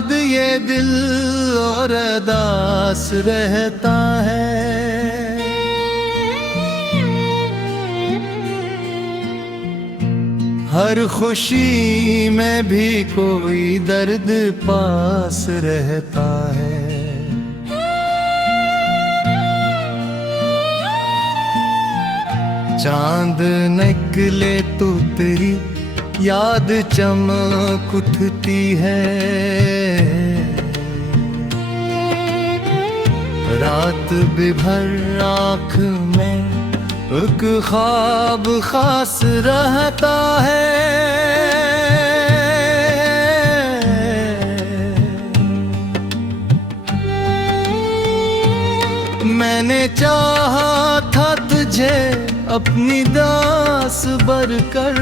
बाद ये दिल और अदास रहता है। हर खुशी में भी कोई दर्द पास रहता है। चांद निकले तो तेरी याद चमक उठती है। रात भर आँख में एक ख्वाब खास रहता है। मैंने चाहा था तुझे अपनी दास बनकर,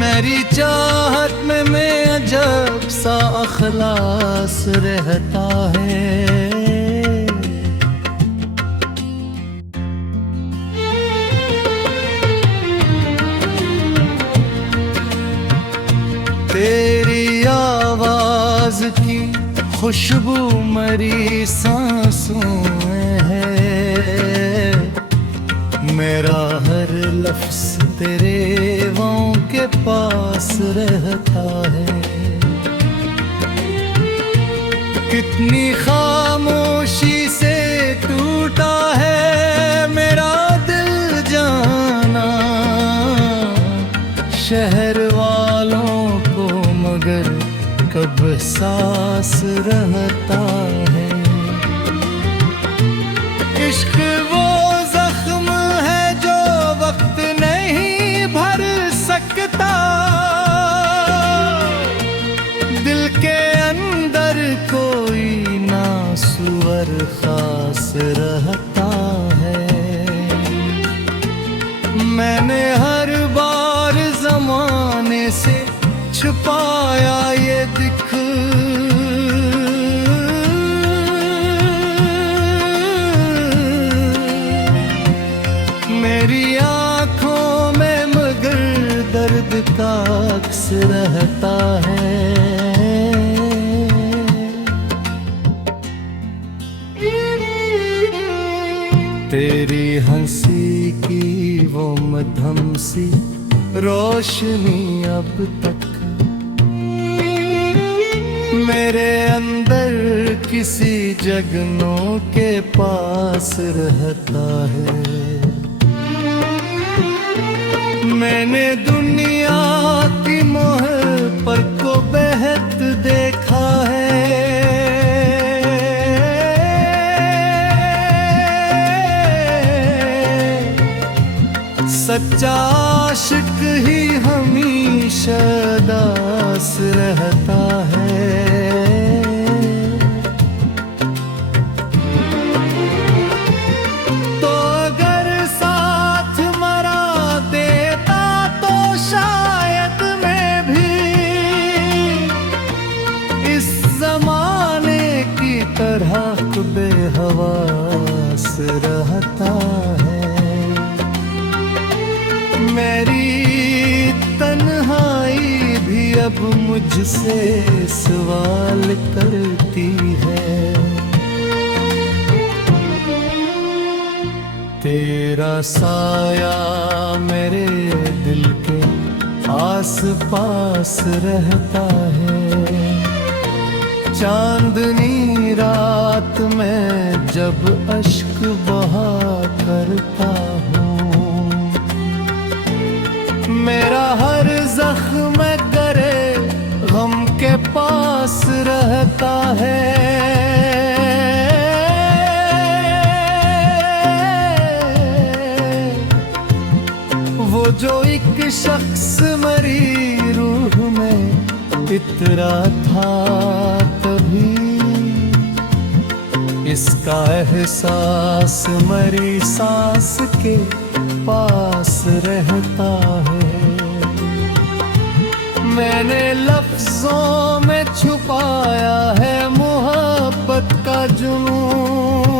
मेरी चाहत में मैं अजब सा अखलास रहता है। तेरी आवाज की खुशबू मरी सांसों में है। मेरा हर लफ्ज तेरे वाँव के पास रहता है। कितनी खामोशी से टूटा है मेरा दिल जाना, शहर वालों को मगर कब सांस रहता है। इश्क वो जख्म है जो वक्त नहीं भर सकता, दिल के अंदर कोई नासुर खास रहता है। मैंने हर बार ज़माने से छुपाया ये दिख, मेरी आँखों में मगर दर्द का अक्स रहता है। तेरी हंसी की वो मध्यम सी रोशनी अब तक मेरे अंदर किसी जगनों के पास रहता है। मैंने दुनिया की मोहर पर को बेहद देखा है। सच्चा आशिक ही हमेशा दास रहता है। तो अगर साथ मरा देता तो शायद मैं भी इस जमाने की तरह बेहवास रहता है। मेरी तन्हाई भी अब मुझसे सवाल करती है। तेरा साया मेरे दिल के आस पास रहता है। चांदनी रात में जब अश्क बहा करता हूँ, मेरा हर जख्म करे गम के पास रहता है। वो जो एक शख्स मरी रूह में इतरा था तभी, इसका एहसास मरी सांस के पास रहता है। मैंने लफ्जों में छुपाया है मोहब्बत का जुनून।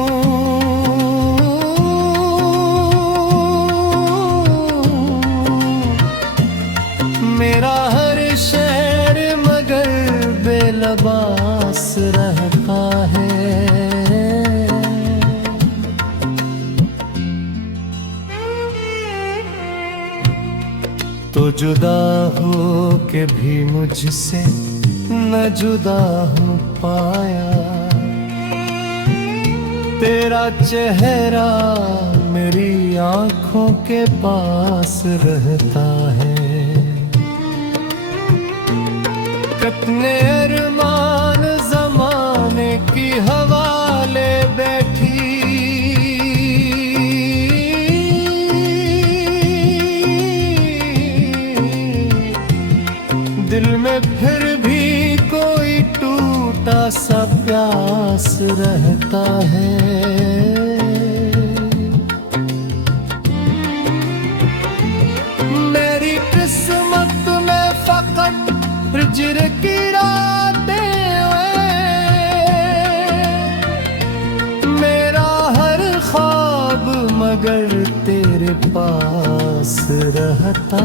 लबास रहता है। तो जुदा हो के भी मुझसे न जुदा हो पाया, तेरा चेहरा मेरी आंखों के पास रहता है। कितने अरमान ज़माने की हवाले बैठी, दिल में फिर भी कोई टूटा सा प्यास रहता है। मेरी किस्मत में फकत हिज्र की रातें मेरा हर ख्वाब मगर तेरे पास रहता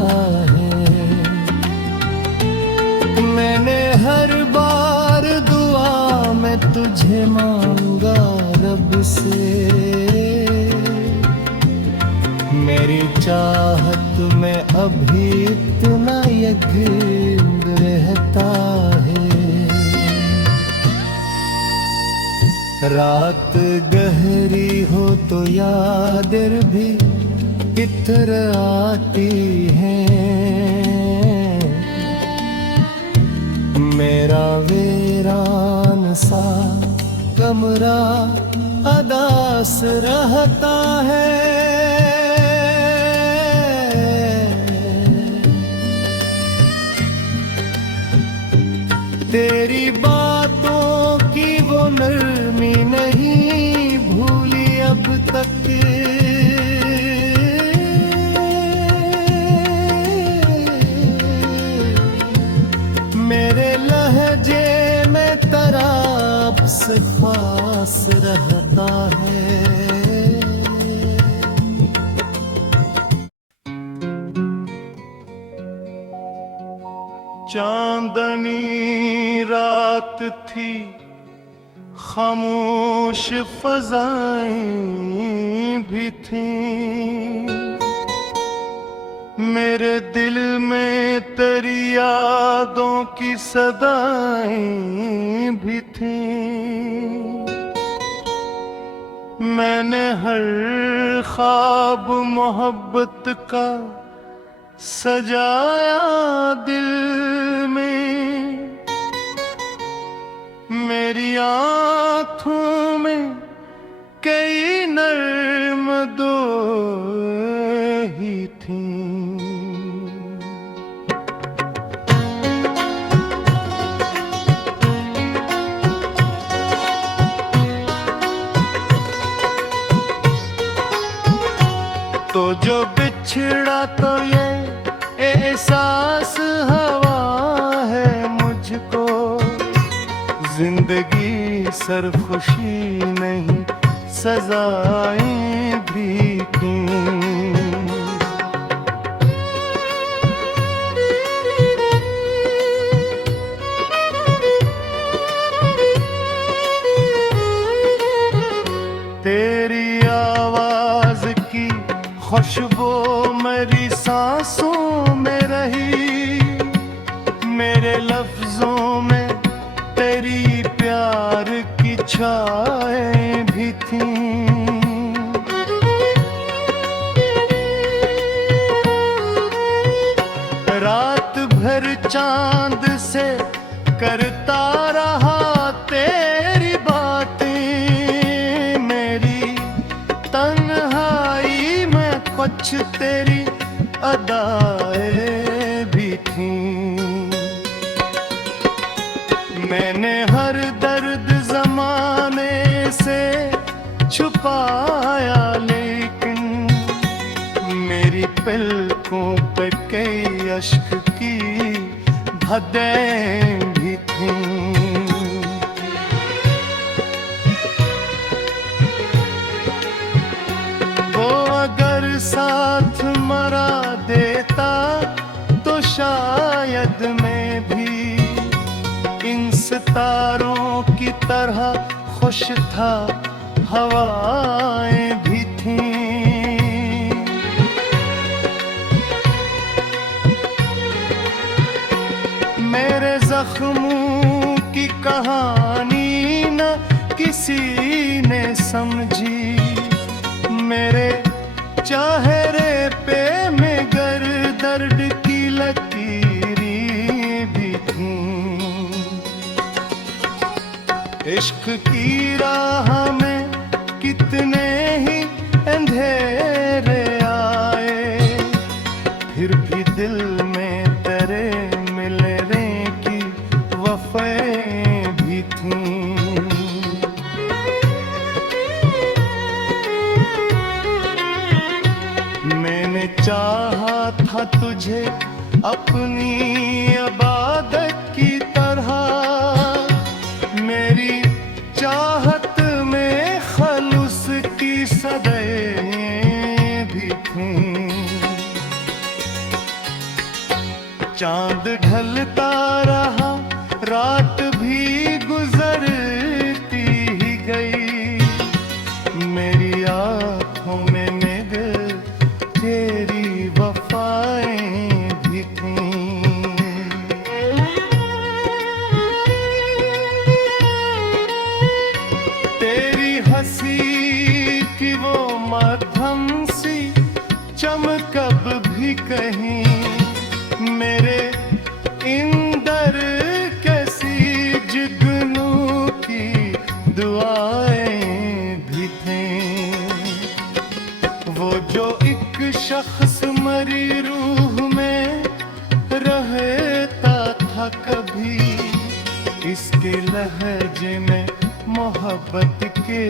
है। मैंने हर बार दुआ में तुझे मांगा रब से, मेरी चाहत में अभी इतना यकीन रहता है। रात गहरी हो तो यादें भी इतर आती हैं, मेरा वीरान सा कमरा अदास रहता है। तेरी बातों की वो नरमी नहीं भूली अब तक, मेरे लहजे में तराप से खास रहता है। चांदनी रात थी, खामोश फज़ाएं भी थीं, मेरे दिल में तेरी यादों की सदाएं भी थीं। मैंने हर ख्वाब मोहब्बत का सजाया दिल में, मेरी आँखों में कई नर्म दोही थीं। तो जो बिछड़ा तो ये एहसास हवा है मुझको, जिंदगी सरखुशी नहीं सजाएं भी क्यों। तेरी आवाज की खुशबू मेरी सांसों में रही, मेरे लफ्जों में तेरी प्यार की छाएं भी थीं। रात भर चांद से करता रहा तेरी बातें, मेरी तन्हाई में कुछ तेरी अदाएं भी थीं। मैंने हर दर्द ज़माने से छुपाया, लेकिन मेरी पलकों पे कई अश्क की हदें भी थीं। वो अगर साथ मरा देता तो शायद मैं भी इन सितारों तरह खुश था, हवाएं भी थीं। मेरे जख्मों की कहानी न किसी ने समझी, मेरे चेहरे पे मगर दर्द की लकीरें भी थीं। इश्क की राह में कितने ही अंधेरे आए, फिर भी दिल में तेरे मिलने की वफ़ाएं भी थीं। मैंने चाहा था तुझे अपनी इबादत की तरह, मेरी चाहत में खलूस की सदाएं भी थीं। चांद ढलता रहा, रात भी गुजरती ही गई, मेरी आँखों में मगर तेरी वफाएं भी थीं। तेरी हंसी की वो मध्यम सी चमक अब भी कहीं, मेरे इंदर कैसी जुगनू की दुआएं भी थीं। वो जो एक शख्स मरी रूह में रहता था कभी, इसके लहजे में मोहब्बत के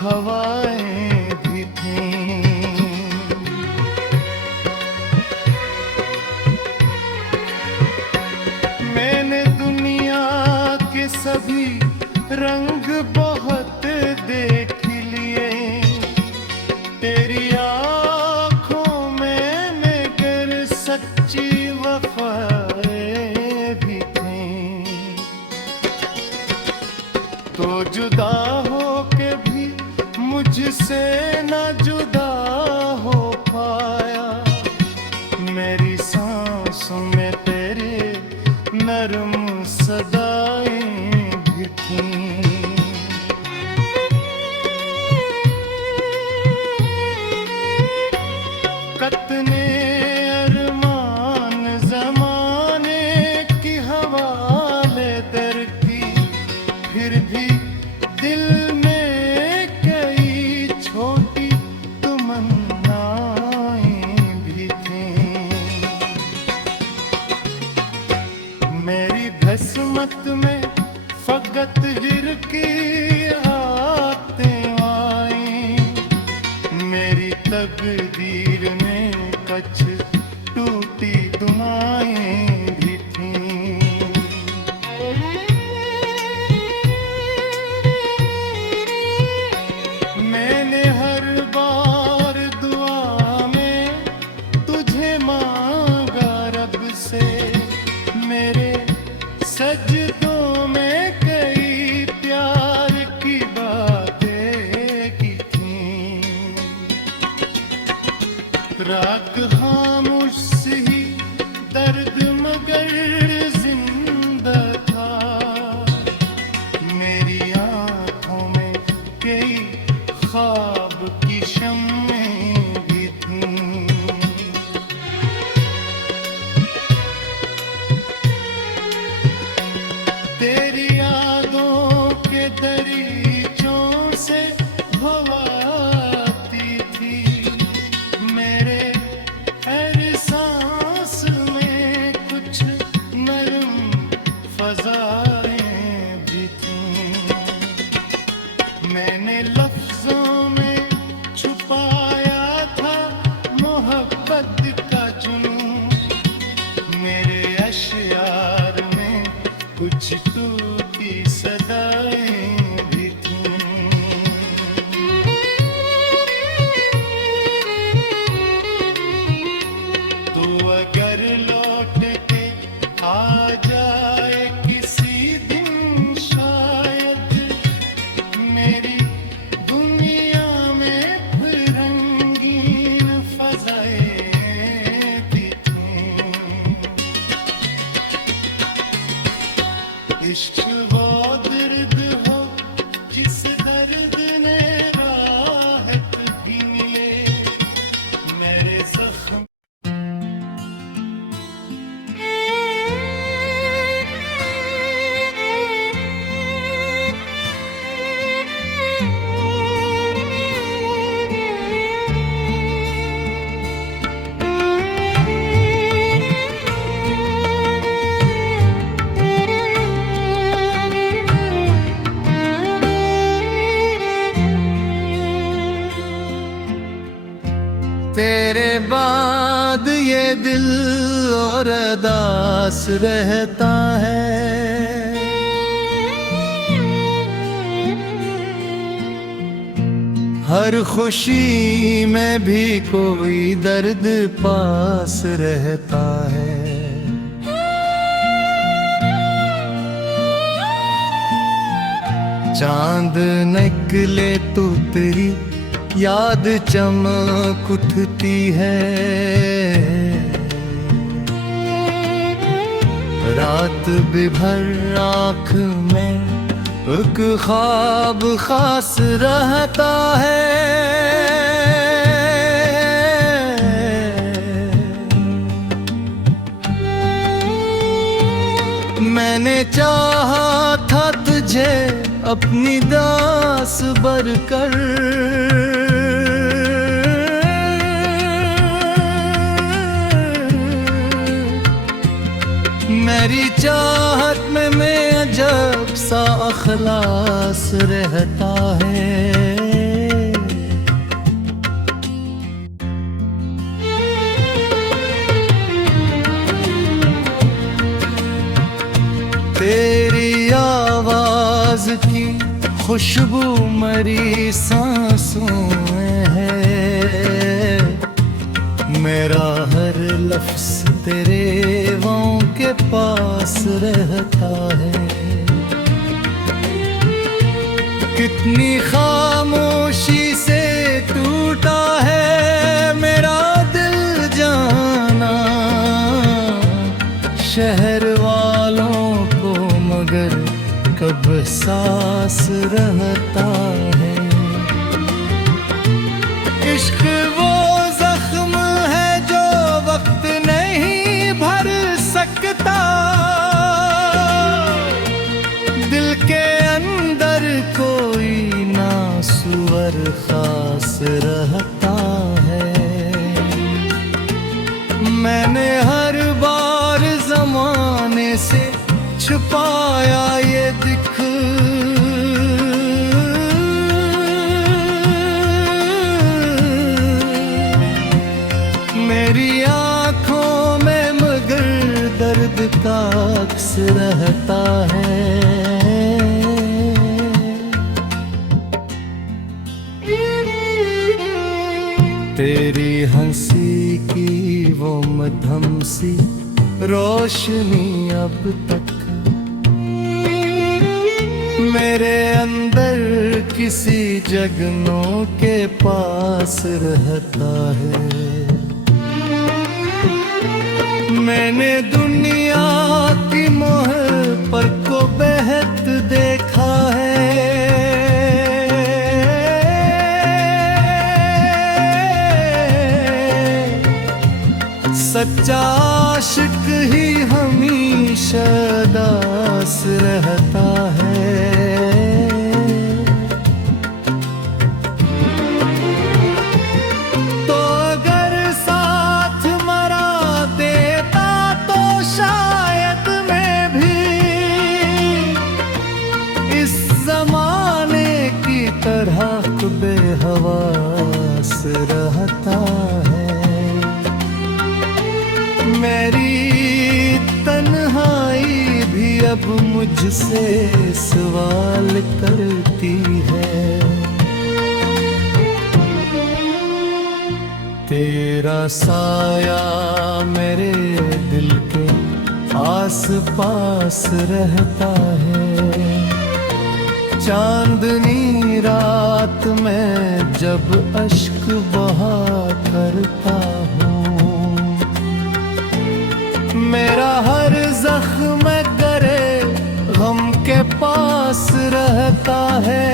हवाएं भी थीं। मैंने दुनिया के सभी रंग बहुत देख लिए, तेरी आँखों में मगर सच्ची वफाएं भी थीं। तो जुदा हो के भी मुझसे न जुदा हो पाया, मेरी सांसों में तेरे नरम सदाएं भी थीं। कतने अरमान ज़माने की हवाले दर की, फिर भी दिल में कई छोटी तमन्नाएं भी थीं। मेरी किस्मत में फकत गिर की आतें आई, मेरी तकदीर में कछ टूटी दुआएं भी थीं। मैंने हर बार दुआ में तुझे मांगा रब से, मेरे सजदों में कई प्यार की बातें की थीं। राग खामोश सी दर्द मगर जिंदा था, मेरी आँखों में कई ख्वाब की शम्में भी थीं। तेरी यादों के दरीचों से हवा आती थी, मेरे हर सांस इश्क वो दर्द हो जिस दर्द ने राहत भी मिले मेरे जख्म। तेरे बाद ये दिल और उदास रहता है, हर खुशी में भी कोई दर्द पास रहता है। चांद निकले तो तेरी याद चमक उठती है, रात भर आँख में एक ख्वाब खास रहता है। मैंने चाहा था तुझे अपनी दास बनकर, मेरी चाहत में मैं अजब सा अखलास रहता है। तेरी आवाज की खुशबू मरी सांसों में है, मेरा हर लफ्ज तेरे वाँव के पास रहता है। कितनी खामोशी से टूटा है मेरा दिल जाना, शहर वालों को मगर कब सांस रहता है। इश्क वो जख्म है जो वक्त नहीं भर सकता, दिल के अंदर कोई नासुर खास रहता है। मैंने हर बार जमाने से छुपाया ये दिख, मेरी आँखों में मगर दर्द का अक्स रहता है। तेरी हंसी की वो मध्यम सी रोशनी अब तक मेरे अंदर किसी जगनों के पास रहता है। मैंने दुनिया की मोहर पर को बेहद देखा है, सच्चा आशिक ही हमेशा दास रहता है। तो अगर साथ मरा देता तो शायद मैं भी इस जमाने की तरह बेहवास रहता है। मेरी तन्हाई भी अब मुझसे सवाल करती है, तेरा साया मेरे दिल के आस पास रहता है। चांदनी रात में जब अश्क बहा करता हूँ, मेरा हर जख्म करे गम रहता है।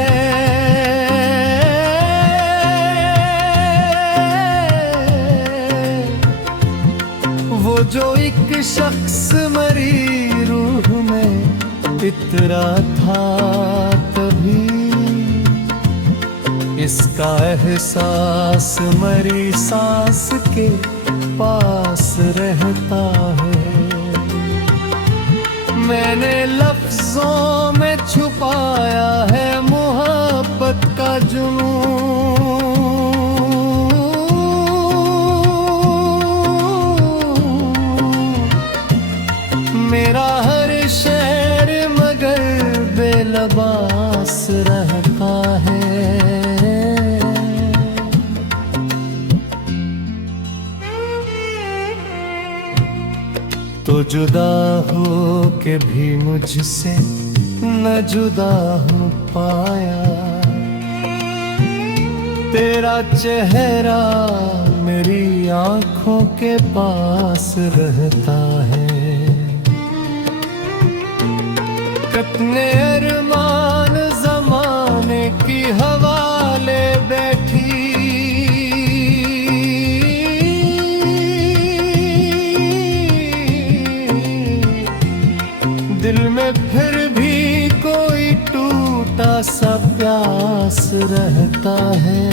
वो जो एक शख्स मरी रूह में इतरा था तभी, इसका एहसास मरी सांस के पास रहता है। मैंने लफ्जों में छुपाया है मोहब्बत का जुनून। मेरा हर शेर मगर बेलबास रहता है। तो जुदा हो के भी मुझसे न जुदा हो पाया, तेरा चेहरा मेरी आंखों के पास रहता है। कितने अरमान ज़माने की हवाले बैठी, दिल में फिर भी कोई टूटा सा प्यास रहता है।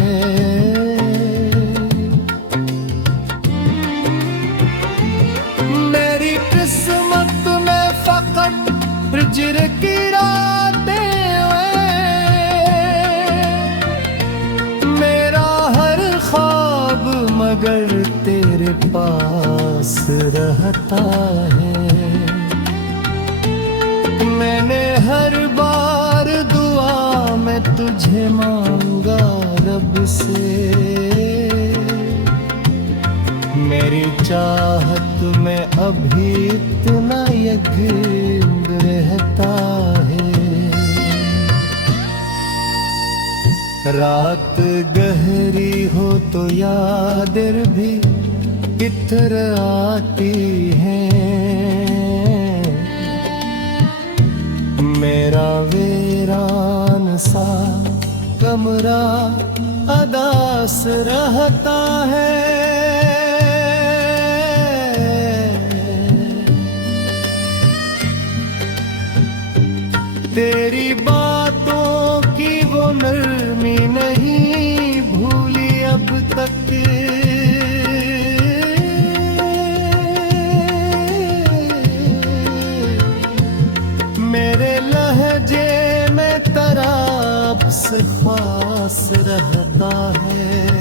मेरी किस्मत में फकत हिज्र की रातें मेरा हर ख्वाब मगर तेरे पास रहता है। मैंने हर बार दुआ में तुझे मांगा रब से, मेरी चाहत में अभी इतना यकीन रहता है। रात गहरी हो तो यादें भी इतर आती हैं। मेरा वीरान सा कमरा अदास रहता है। तेरी बातों की वो नरमी नहीं भूली अब तक, मेरे लहजे में तराप से खास रहता है।